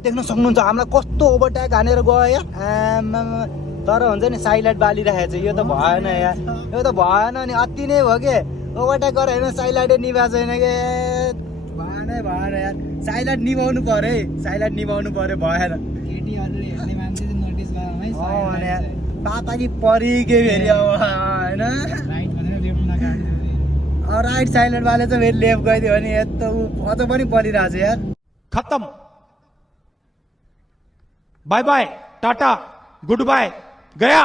देख्न सक्नुहुन्छ हामीलाई कस्तो ओभरट्याक हानेर गयो यार आमामा। तर हुन्छ नि साइलाइट बालिरहेको छ यो त भएन यार, यो त भएन नि, अति नै भयो के ओभरट्याक गरेर होइन साइलाइटै निभाएको छैन के भएन यार। साइलाइट निभाउनु पर्यो है, साइलाइट निभाउनु पर्यो, भएन पापाकी परिके फेरि अब होइन राइट साइलेन्ट वाले चाहिँ फेरि लेफ्ट गइदियो भने यस्तो अझ पनि परिरहेको छ यार। खत्म, bye bye, tata, goodbye, गया।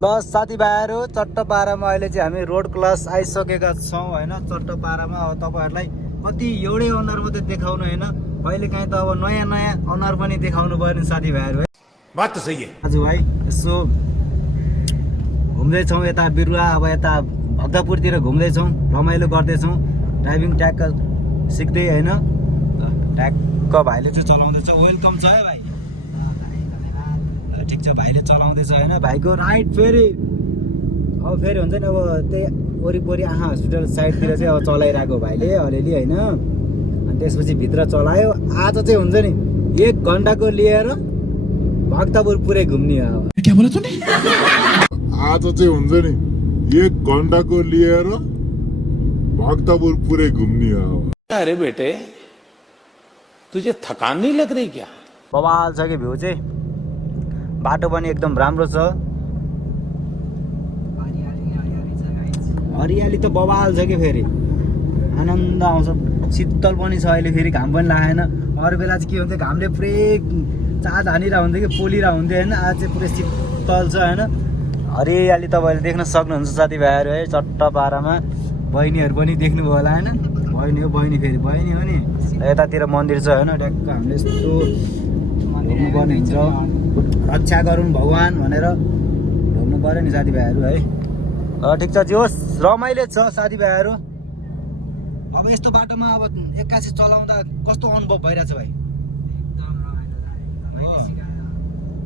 ल साथीभाइहरू चट्टपारामा अहिले चाहिँ हामी रोड क्लस आइसकेका छौँ होइन। चट्टपारामा अब तपाईँहरूलाई कति एउटै अनुहार मात्रै देखाउनु होइन, कहिले काहीँ त अब नयाँ नयाँ अनुहार पनि देखाउनु पऱ्यो नि साथीभाइहरू है। बात त सही है दाजुभाइ यसो घुम्दैछौँ यता बिरुवा, अब यता भक्तपुरतिर घुम्दैछौँ, रमाइलो गर्दैछौँ, ड्राइभिङ ट्याक्क सिक्दै होइन। ट्याक्क भाइले चाहिँ चलाउँदैछ, वेलकम छ है भाइ। ठिक छ भाइले चलाउँदैछ होइन। भाइको राइट फेरि अब फेरि हुन्छ नि अब त्यही वरिपरि आँखा हस्पिटल साइडतिर चाहिँ अब चलाइरहेको भाइले अलिअलि होइन। अनि त्यसपछि भित्र चलायो। आज चाहिँ हुन्छ नि 1 घन्टाको लिएर भक्तपुर पुरै घुम्ने हो। क्या बोला तूने? आज चाहिँ हुन्छ नि 1 घन्टाको लिएर भक्तपुर पुरै घुम्ने हो। अरे बेटे तुझे थकान नहीं लग रही क्या? बवाल छ कि भ्यू चाहिँ, बाटो पनि एकदम राम्रो छ, हरियाली त बवाल छ कि फेरि आनन्द आउँछ, शीतल पनि छ अहिले, फेरि घाम पनि लागेन। अरू बेला चाहिँ के हुन्थ्यो घामले पुरै चार्ज हानिरहेको हुन्थ्यो कि पोलिरहेको हुन्थ्यो होइन, आज चाहिँ पुरै शीतल छ होइन। हरियाली तपाईँले देख्न सक्नुहुन्छ साथीभाइहरू है। चट्टपारामा बहिनीहरू पनि देख्नुभयो होला होइन, बहिनी हो बहिनी, फेरि बहिनी हो नि। यतातिर मन्दिर छ होइन, ट्याक्क हामीले यस्तो ढोग्नुपर्ने हुन्छ, रक्षा गरौँ भगवान् भनेर ढोग्नु पऱ्यो नि साथीभाइहरू है। ठिक छ जे होस्, रमाइलो छ साथीभाइहरू। अब यस्तो बाटोमा अब एक्कासी चलाउँदा कस्तो अनुभव भइरहेछ भाइ?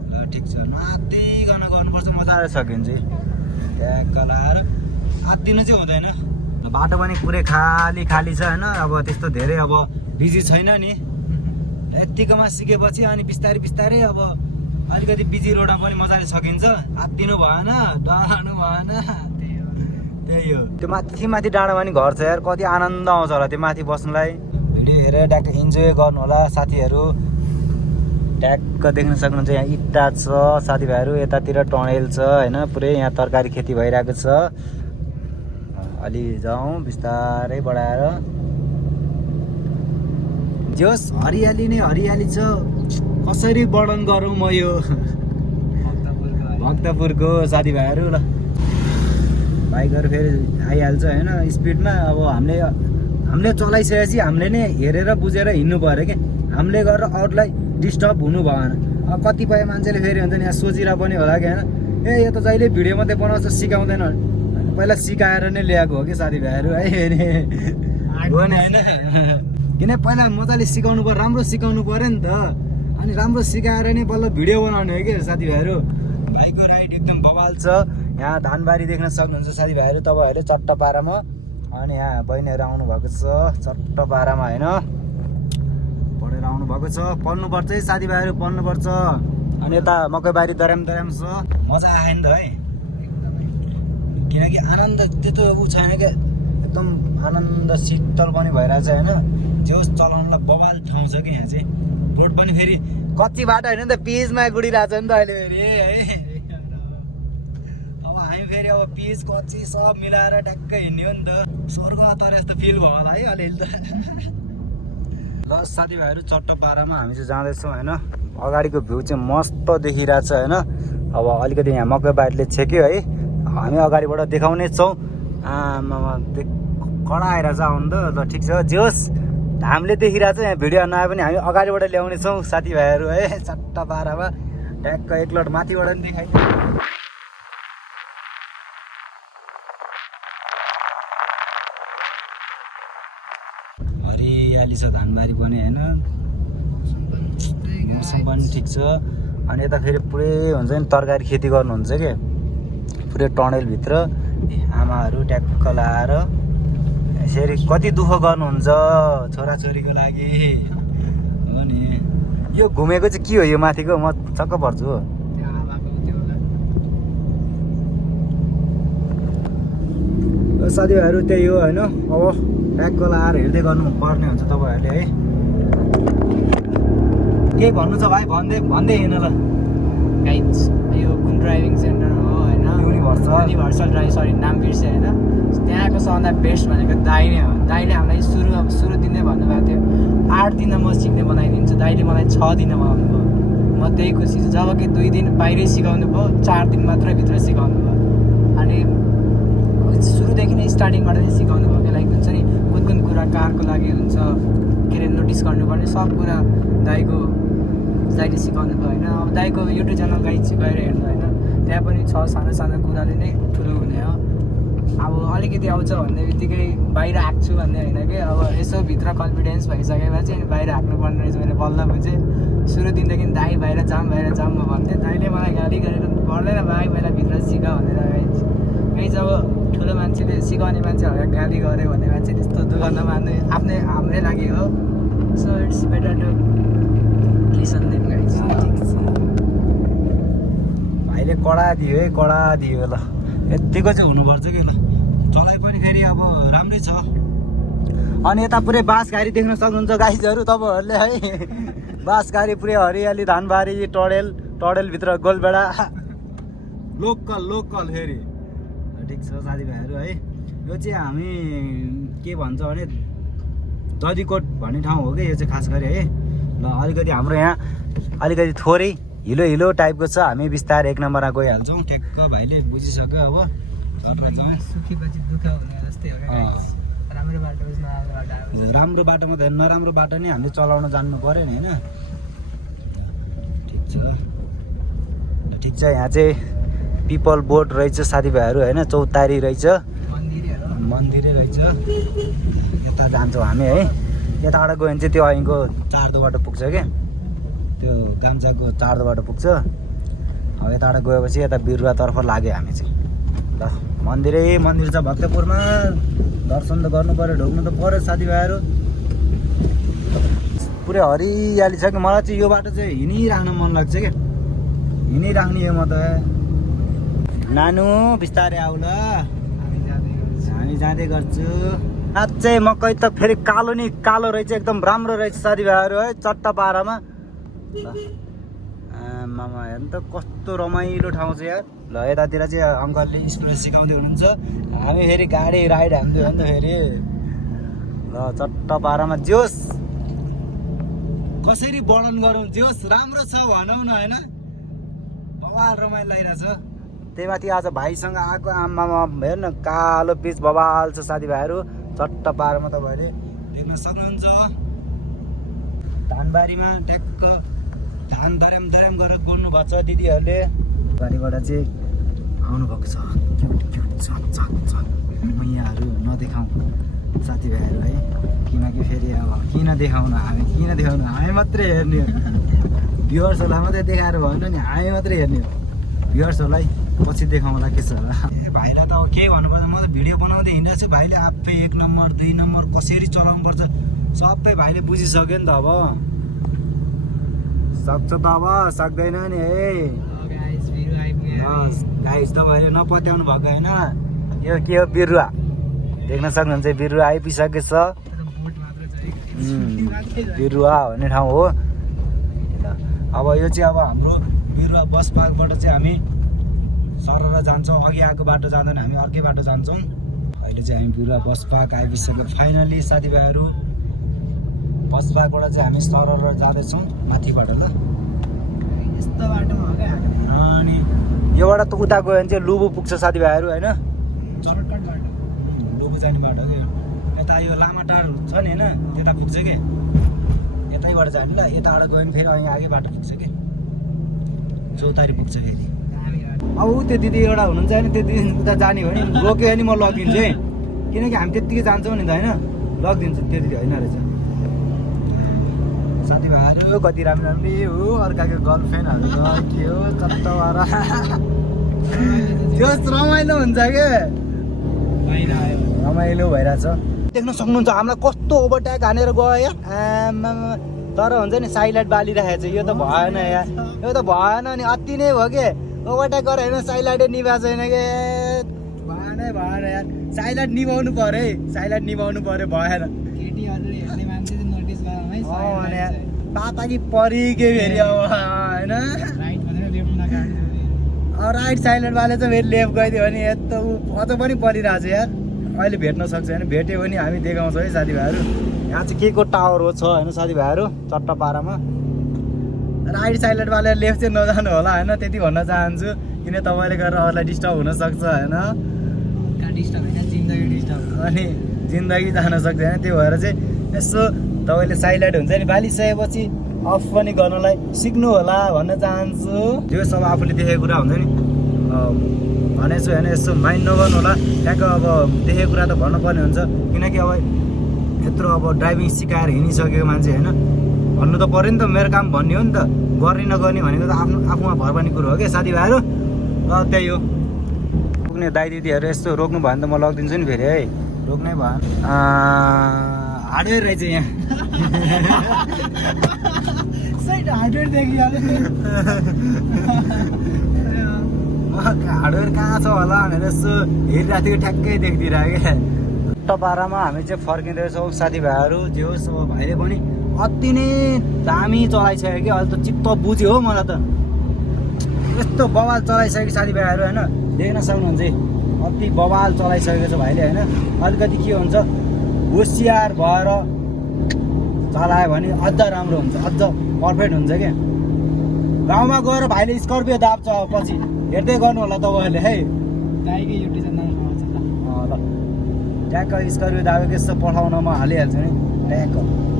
ल ठिक छ, नआत्तिकन गर्नुपर्छ, मजाले सकिन्छ ट्याक्क लाएर, आत्तिनु चाहिँ हुँदैन। बाटो पनि पुरै खाली खाली छ होइन, अब त्यस्तो धेरै अब बिजी छैन नि। यत्तिकोमा सिकेपछि अनि बिस्तारै बिस्तारै अब अलिकति बिजी रोडमा पनि मजाले सकिन्छ। आत्तिनु भएन, डराउनु भएन, त्यही हो। त्यो माथि माथि डाँडामा नि घर छ यार, कति आनन्द आउँछ होला त्यो माथि बस्नुलाई। भिडियो हेरेर ट्याक्क इन्जोय गर्नु होला साथीहरू। ट्याक्क देख्न सक्नुहुन्छ यहाँ इट्टा छ साथीभाइहरू, यतातिर टनेल छ होइन, पुरै यहाँ तरकारी खेती भइरहेको छ। अलि जाउँ बिस्तारै बढाएर, जोस् हरियाली नै हरियाली छ। कसरी वर्णन गरौँ म यो भक्तपुरको साथीभाइहरू। ल बाइकहरू फेरि आइहाल्छ होइन स्पिडमा। अब हामीले चलाइसकेपछि हामीले नै हेरेर बुझेर हिँड्नु पऱ्यो कि, हामीले गरेर अरूलाई डिस्टर्ब हुनु भएन। अब कतिपय मान्छेले फेरि हुन्छ नि यहाँ सोचिरहेको पनि होला कि होइन, ए यो त जहिले भिडियो मात्रै बनाउँछ सिकाउँदैन, पहिला सिकाएर नै ल्याएको हो कि साथीभाइहरू है। हो नि होइन, किन पहिला मजाले सिकाउनु पऱ्यो, राम्रो सिकाउनु पऱ्यो नि त, अनि राम्रो सिकाएर नै बल्ल भिडियो बनाउने हो कि साथीभाइहरू। भाइको राइड एकदम बवाल छ। यहाँ धानबारी देख्न सक्नुहुन्छ साथीभाइहरू तपाईँहरूले चट्टपारामा। अनि यहाँ बहिनीहरू आउनुभएको छ चट्टपारामा होइन, पढेर आउनुभएको छ। पढ्नुपर्छ है साथीभाइहरू, पढ्नुपर्छ। अनि यता मकैबारी दर्याम दर्याम छ, मजा आयो नि त है, किनकि आनन्द त्यस्तो ऊ छैन क्या, एकदम आनन्द शीतल पनि भइरहेछ होइन। जो चलाउनुलाई बवाल ठाउँ छ कि यहाँ चाहिँ। रोड पनि फेरि कच्ची बाटो होइन नि त, पिचमा गुडिरहेछ नि त अहिले फेरि है। अब हामी फेरि अब पिच कच्ची सब मिलाएर ट्याक्कै हिँड्ने हो नि त, स्वर्ग तर यस्तो फिल भयो होला है अलिअलि त। ल साथीभाइहरू चट्टपारामा हामी चाहिँ जाँदैछौँ होइन। अगाडिको भ्यू चाहिँ मस्त देखिरहेछ होइन। अब अलिकति यहाँ मकैबारीले छेक्यो है, हामी अगाडिबाट देखाउने छौँ। आमामा कडा आइरहेछ आउनु त। ल ठिक छ जे होस्, हामीले देखिरहेछ यहाँ भिडियो नआए पनि हामी अगाडिबाट ल्याउने छौँ साथीभाइहरू है। चट्टपारामा ट्याक्क एकलट माथिबाट पनि देखाइ। हरियाली छ धानबारी पनि होइन, मौसम पनि ठिक छ। अनि यता फेरि पुरै हुन्छ नि तरकारी खेती गर्नुहुन्छ कि, पुरै टनेलभित्र आमाहरू ट्याक्क लाएर यसरी कति दुःख गर्नुहुन्छ छोराछोरीको लागि। अनि यो घुमेको चाहिँ के हो यो माथिको म चक्क पर्छु हो त्यो हावाको त्यो होला साथीभाइहरू त्यही हो होइन अब ट्यागको लाएर हेर्दै गर्नु पर्ने हुन्छ तपाईँहरूले है केही भन्नु छ भाइ भन्दै हिँड ल गाइड्स यो कुन ड्राइभिङ सेन्टर हो होइन युनिभर्सल ड्राइभ सरी नाम बिर्सेँ होइन त्यहाँको सबभन्दा बेस्ट भनेको दाइ नै हो दाइले हामीलाई सुरु दिन नै भन्नुभएको थियो 8 दिन म सिक्ने बनाइदिन्छु दाइले मलाई 6 दिन बनाउनु भयो म त्यही खुसी छु जब कि 2 दिन बाहिरै सिकाउनु भयो 4 दिन मात्र भित्र सिकाउनु भयो अनि सुरुदेखि नै स्टार्टिङबाट नै सिकाउनु भयो कि लाइक हुन्छ नि कुन कुरा कारको लागि हुन्छ के अरे नोटिस गर्नुपर्ने सब कुरा दाइले सिकाउनु भयो होइन अब दाइको युट्युब च्यानल गएर हेर्नु होइन त्यहाँ पनि छ सानो सानो कुराले नै ठुलो हुने हो अब अलिकति आउँछ भन्ने बित्तिकै बाहिर हाँक्छु भन्ने होइन कि अब यसो भित्र कन्फिडेन्स भइसकेपछि अनि बाहिर हाँक्नुपर्ने रहेछ मैले बल्ल बुझेँ सुरु दिनदेखि दाइ बाहिर जाम म भन्थेँ दाइले मलाई गाली गरेर पर्दैन भाइ पहिला भित्र सिक भनेर गाइज अब ठुलो मान्छेले सिकाउने मान्छेहरूलाई गाली गऱ्यो भने मान्छे त्यस्तो दुःख नमान्ने हाम्रै लागि हो so it's better to listen them guys भाइले कडा दियो ल यत्तिको चाहिँ हुनुपर्छ कि ल चलाइ पनि फेरि अब राम्रै छ अनि यता पुरै बाँसघारी देख्न सक्नुहुन्छ गाइजहरू तपाईँहरूले है बाँसघारी पुरै हरियाली धानबारी टडेलभित्र गोलबेडा लोकल फेरि ठिक छ साथीभाइहरू है यो चाहिँ हामी के भन्छ भने ददीकोट भन्ने ठाउँ हो कि यो चाहिँ खास गरी है ल अलिकति हाम्रो यहाँ अलिकति थोरै हिलो टाइपको छ हामी बिस्तारै 1 नम्बरमा गइहाल्छौँ ठिक्क भाइले बुझिसक्यो अब सुखीपछि दुःख हुने जस्तै हो राम्रो बाटो राम्रो बाटोमा त नराम्रो बाटो नै हामीले चलाउन जान्नु पर्यो नि होइन ठिक छ यहाँ चाहिँ पिपल बोर्ड रहेछ साथीभाइहरू होइन चौतारी रहेछ मन्दिरै रहेछ यता जान्छौँ हामी है यताबाट गयो भने चाहिँ त्यो ऐनको 4 बाटो पुग्छ क्या त्यो गाम्चाको 4 बाटो पुग्छ अब यताबाट गएपछि यता बिरुवातर्फ लाग्यो हामी चाहिँ ल मन्दिर छ भक्तपुरमा दर्शन त गर्नु पऱ्यो ढोक्नु त पऱ्यो साथीभाइहरू पुरै हरियाली छ कि मलाई चाहिँ यो बाटो चाहिँ हिँडिराख्नु मन लाग्छ क्या हिँडिराख्ने हो म त नानु बिस्तारै आऊ ल हामी जाँदै गर्छु अझै मकै त फेरि कालो रहेछ एकदम राम्रो रहेछ साथीभाइहरू है चट्टा पारामा ल मामा हेर्नु त कस्तो रमाइलो ठाउँ छ यार ल यतातिर चाहिँ अङ्कलले स्कुल सिकाउँदै हुनुहुन्छ हामी फेरि गाडी राइड हान्दै हो नि त फेरि ल चट्टा पारामा जोस कसरी वर्णन गरौँ जोस राम्रो छ भनौँ न होइन बवाल रमाइलो लागिरहेछ त्यही माथि आज भाइसँग आएको आमामा हेर्न कालो पिच बवाल छ साथीभाइहरू चट्टा पारामा तपाईँहरूले देख्न सक्नुहुन्छ धानबारीमा ट्याक्क धान दर्याम गरेर गोड्नु भएको छ दिदीहरूले बारीबाट चाहिँ आउनुभएको छ मैयाहरू नदेखाउँ साथीभाइहरू है किनकि फेरि अब किन देखाउनु हामी मात्रै हेर्ने भ्युवर्सहरूलाई मात्रै देखाएर भएन नि हामी मात्रै हेर्ने हो भ्युवर्सहरूलाई पछि देखाउँला के छ होला भाइलाई त अब केही भन्नुपर्छ म त भिडियो बनाउँदै हिँडेको छु भाइले आफै 1 नम्बर 2 नम्बर कसरी चलाउनु पर्छ सबै भाइले बुझिसक्यो नि त अब सक्छ त अब सक्दैन नि है गाइस तपाईँहरूले नपत्याउनु भएको होइन यो के हो बिरुवा देख्न सक्नुहुन्छ बिरुवा आइपुगिसकेको छ बिरुवा भन्ने ठाउँ हो अब यो चाहिँ अब हाम्रो बिरुवा बस पार्कबाट चाहिँ हामी सरर जान्छौँ अघि आएको बाटो जाँदैन हामी अर्कै बाटो जान्छौँ अहिले चाहिँ हामी बिरुवा बस पार्क आइपुगिसक्यो फाइनली साथीभाइहरू बस पार्कबाट चाहिँ हामी सरर जाँदैछौँ माथिबाट ल यस्तो बाटोमा हो क्या अनि योबाट त उता गयो भने चाहिँ लुबु पुग्छ साथीभाइहरू होइन सर्टकट बाटो लुबु जाने बाटो क्या यता यो लामाटार छ नि होइन त्यता पुग्छ क्या यतैबाट जाने ल यताबाट गयो भने फेरि अघि बाटो पुग्छ क्या चौतारी पुग्छ फेरि अब त्यो दिदी एउटा हुनुहुन्छ होइन त्यो दिदी उता जाने हो भने रोक्यो भने म लगिदिन्छु है किनकि हामी त्यत्तिकै जान्छौँ नि त होइन लगिदिन्छु त्यो दिदी होइन रहेछ साथीभाइहरू कति राम्रो हो अर्काको गर्लफ्रेन्डहरू त के हो चट्टवारा त्यो रमाइलो हुन्छ के रमाइलो भइरहेछ देख्न सक्नुहुन्छ हामीलाई कस्तो ओभरट्याक हानेर गयो यार तर हुन्छ नि साइलाइट बालिरहेको छ यो त भएन यार यो त भएन नि अति नै भयो के ओभरटेक गरेर होइन साइलाइटै निभाएको छैन के भएन यार साइलाइट निभाउनु पर्यो है साइलाइट निभाउनु पर्यो भएन केटीहरूले हेर्ने मान्छे चाहिँ नोटिस गरौँ है भने पाता कि परि के फेरि अब होइन राइट भनेर लेफ्ट नकाट्नु राइट साइलेन्टवाले चाहिँ फेरि लेफ्ट गइदियो भने यस्तो अझ पनि परिरहेको छ यार अहिले भेट्न सक्छ होइन भेट्यो भने हामी देखाउँछौँ है साथीभाइहरू यहाँ चाहिँ के को टावर हो छ होइन साथीभाइहरू चट्टापारामा राइट साइलेन्टवाले लेफ्ट चाहिँ नजानु होला होइन त्यति भन्न चाहन्छु किन तपाईँले गरेर अरूलाई डिस्टर्ब हुनसक्छ होइन डिस्टर्ब होइन जिन्दगी डिस्टर्ब अनि जिन्दगी जान सक्दैन त्यो भएर चाहिँ यसो तपाईँले साइलाइट हुन्छ नि बालिसकेपछि अफ पनि गर्नलाई सिक्नु होला भन्न चाहन्छु त्यो सब आफूले देखेको कुरा हुन्छ नि भनेछु होइन यसो माइन्ड नगर्नु होला त्यहाँको अब देखेको कुरा त भन्नुपर्ने हुन्छ किनकि अब यत्रो अब ड्राइभिङ सिकाएर हिँडिसकेको मान्छे होइन भन्नु त पऱ्यो नि त मेरो काम भन्ने हो नि त गर्ने नगर्ने भनेको त आफूमा भर पर्ने कुरो हो क्या साथीभाइहरू र त्यही हो पुग्ने दाइ दिदीहरू यस्तो रोक्नु भयो भने त म लगिदिन्छु नि फेरि है रोक्नै भयो हार्डवेयर रहेछ यहाँ हार्डवेयर देखिहाल्यो हार्डवेयर कहाँ छ होला भनेर यसो हेरिरहेको थियो ठ्याक्कै देखिदिरहेको क्या टपारामा हामी चाहिँ फर्किँदैछौँ साथीभाइहरू जे होस् अब भाइले पनि अति नै दामी चलाइसक्यो कि अहिले त चित्त बुझ्यो हो मलाई त यस्तो बवाल चलाइसक्यो साथीभाइहरू होइन देख्न सक्नुहुन्छ अति बवाल चलाइसकेको छ भाइले होइन अलिकति के हुन्छ होसियार भएर चलायो भने अझ राम्रो हुन्छ अझ पर्फेक्ट हुन्छ क्या गाउँमा गएर भाइले स्कर्पियो दाब्छ पछि हेर्दै गर्नु होला तपाईँहरूले है दाइकै युट्युब च्यानल आउँछ ल ट्याक्क स्कर्पियो दाबेको यस्तो पठाउनमा हालिहाल्छु नि ट्याक्क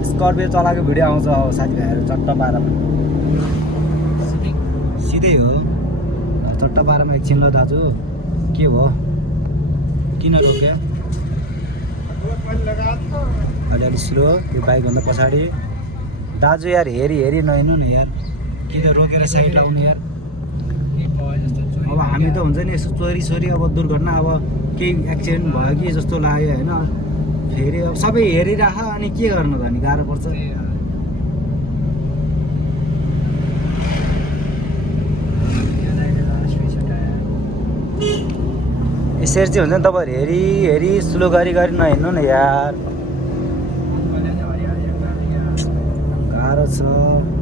स्कर्पियो चलाएको भिडियो आउँछ अब साथीभाइहरू चट्टापारामा सिधै हो चट्टापारामा एकछिन ल दाजु के भयो किन रोक्यो अलिअलि स्लो त्यो बाइकभन्दा पछाडि दाजु यार हेरी नहिँड्नु न यार किन रोकेर साइड लगाउनु यार अब हामी त हुन्छ नि यसो चोरी अब दुर्घटना अब केही एक्सिडेन्ट भयो कि जस्तो लाग्यो होइन फेरि अब सबै हेरिराख अनि के गर्नु त अनि गाह्रो पर्छ यसरी चाहिँ हुन्छ नि तपाईँहरू हेरी स्लो गरी नहिँड्नु न यार गाह्रो छ